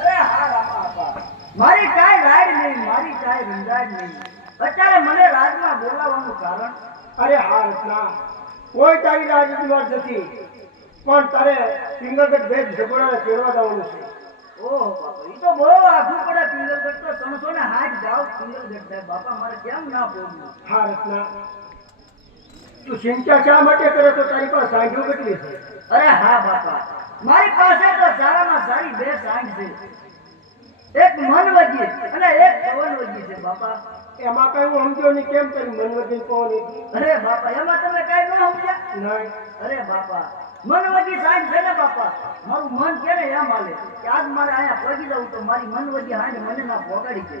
અરે હા રામા આપા, મારી કાંઈ રાડ નહીં, મારી કાંઈ રંજાડ નહીં. અત્યારે મને રાજમાં બોલાવવાનું કારણ? અરે હા રત્ના, કોઈ તારી રાજની વાત નથી, પણ તારે પિંગલગઢ ભેદ ઝઘડાને કેળવા જવાનું છે. ઓહો બાપા, ઈ તો બહુ આઘું પડે. પિંગલગઢ તો 360 જાવ પિંગલગઢ થાય બાપા, મારે કેમ ના બોલવું? હા રત્ના, તું ચિંતા શા માટે કરે તો તારી પાસે સાંજો કેટલી છે? અરે હા બાપા, મારી પાસે તો સારામાં સારી 2 સાંજ છે. એક મનવજી અને એક પવનવજી છે બાપા. એમાં કઈ હું સમજ્યો નહીં, કેમ કરી મનવજી પવન? અરે બાપા, એમાં તમે કઈ ન સમજ્યા? નહીં. અરે બાપા, મનવજી સાંજ છે ને બાપા, મારું મન કે ને એમ હાલે કે આજ મારે અહીંયા પહોંચી જવું તો મારી મનવજી હાંડ મને ના પહોંચાડી છે.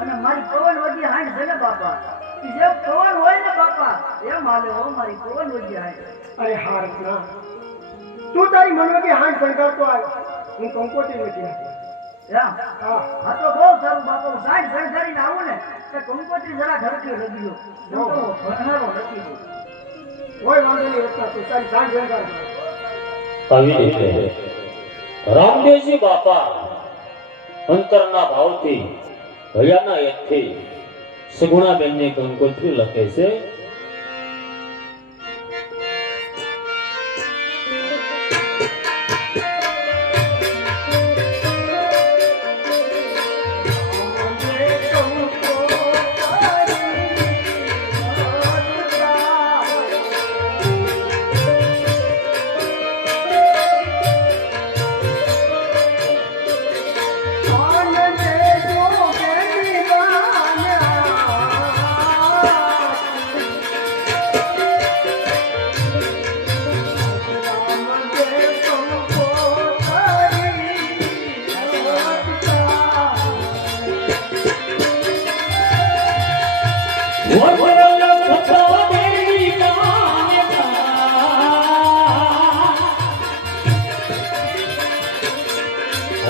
અને મારી પવનવજી હાંડ છે ને બાપા, ઈ જે પવન હોય ને બાપા એમ હાલે હો મારી પવનવજી હાંડ. અરે હા રત્ના, તું તારી મનવજી હાંડ શણગારતો આવ, હું કંકોત્રી નથી આપી. એમ? હા તો બહુ સારું બાપા, હું સાંજ શણગારીને આવું ને તો કંકોત્રી જરા ઘરથી લગી લો, ભણનારો નથી ગયો. કોઈ વાંધો નહીં રત્ના, તું તારી સાંજ શણગાર. આવી રીતે રામદેવજી બાપા અંતરના ભાવથી હૈયાના યજ્ઞથી સગુણાબેનને કંકોત્રી લખે છે.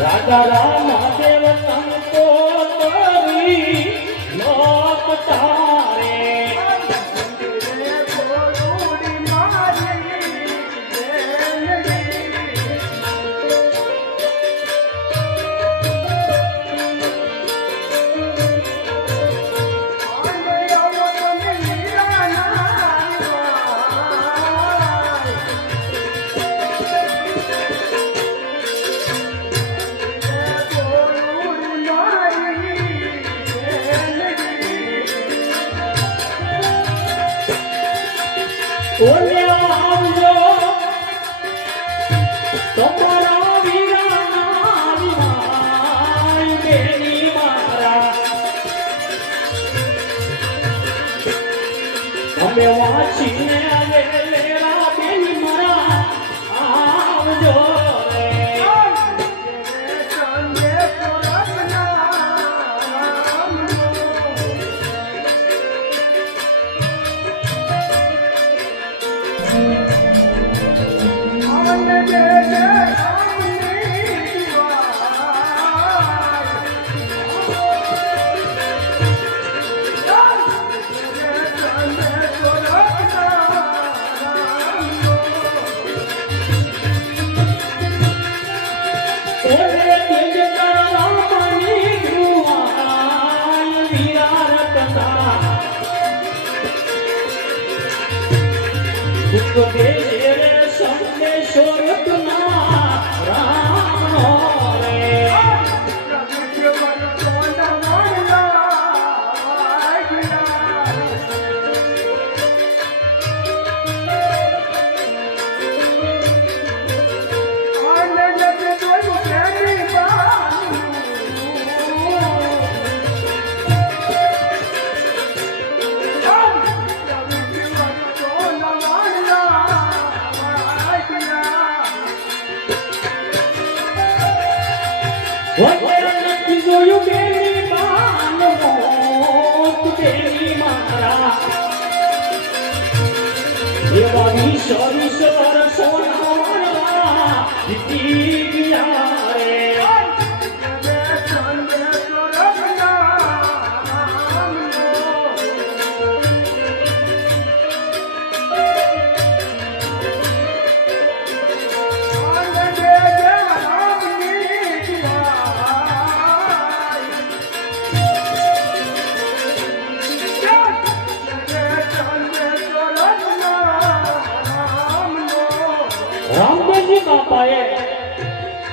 રાજા રામદેવ કંકોત્રી લોકતા રે. તમારા વીરાના વિનાય બેની મારા અમે વાંચીને વેલેરા બેની મારા આવજો રે.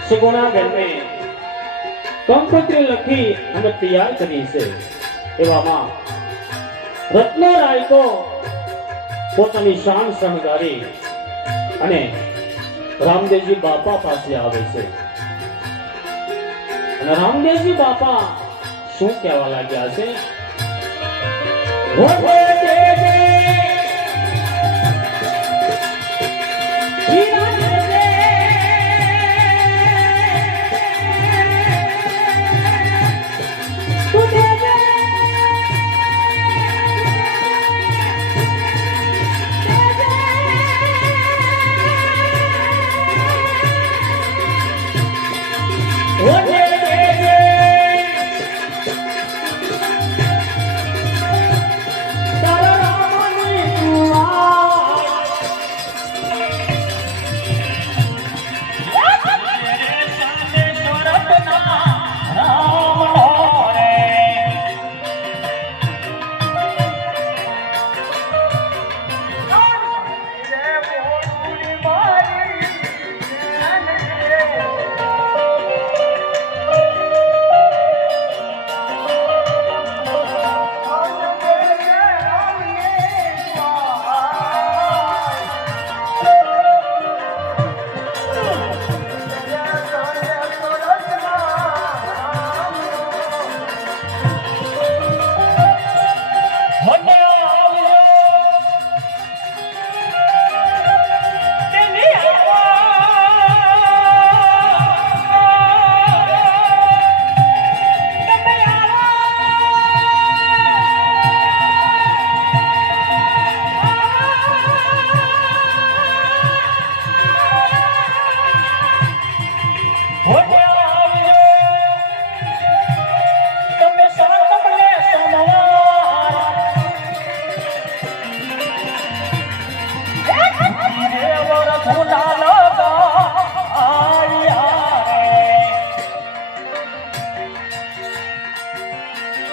સુગુણાબેનને કંકોત્રી લખી અને તૈયાર કરી છે એવામાં રત્નરાયકો પોતાની શાન શણગારી અને રામદેવજી બાપા પાસે આવે છે અને રામદેવજી બાપા શું કહેવા લાગ્યા છે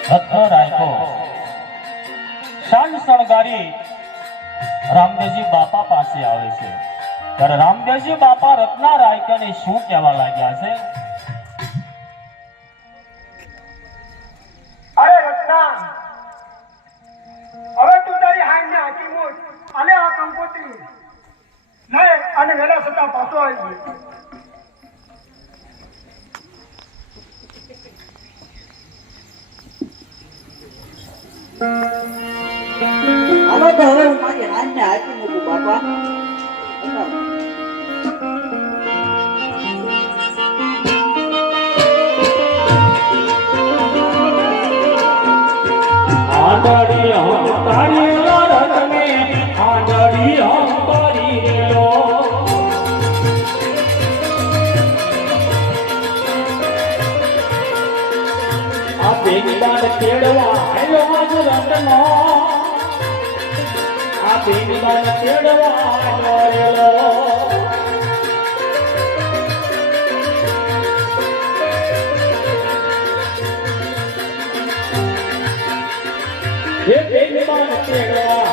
રત્નરાયકો શાન શણગારી રામદેવજી બાપા પાસે આવે છે ત્યારે રામદેવજી બાપા રત્નરાયકાને શું કહેવા લાગ્યા છે અરે રત્ના, હવે તું તારી હાઈને હાકી મૂક અને આ કંકોત્રી લે અને વેલા છતાં પાછો આવી ગયો. હાલો તો હવે હું મારી હાથને આપી મૂકું બાપા. આંધળી હંકારી રતને આંધળી હંકારી રેલો આ બેગદાર કેળવા હેલો આજ રતનો આ બેગદાર કેળવા રેલો એ બેગદાર કેળવા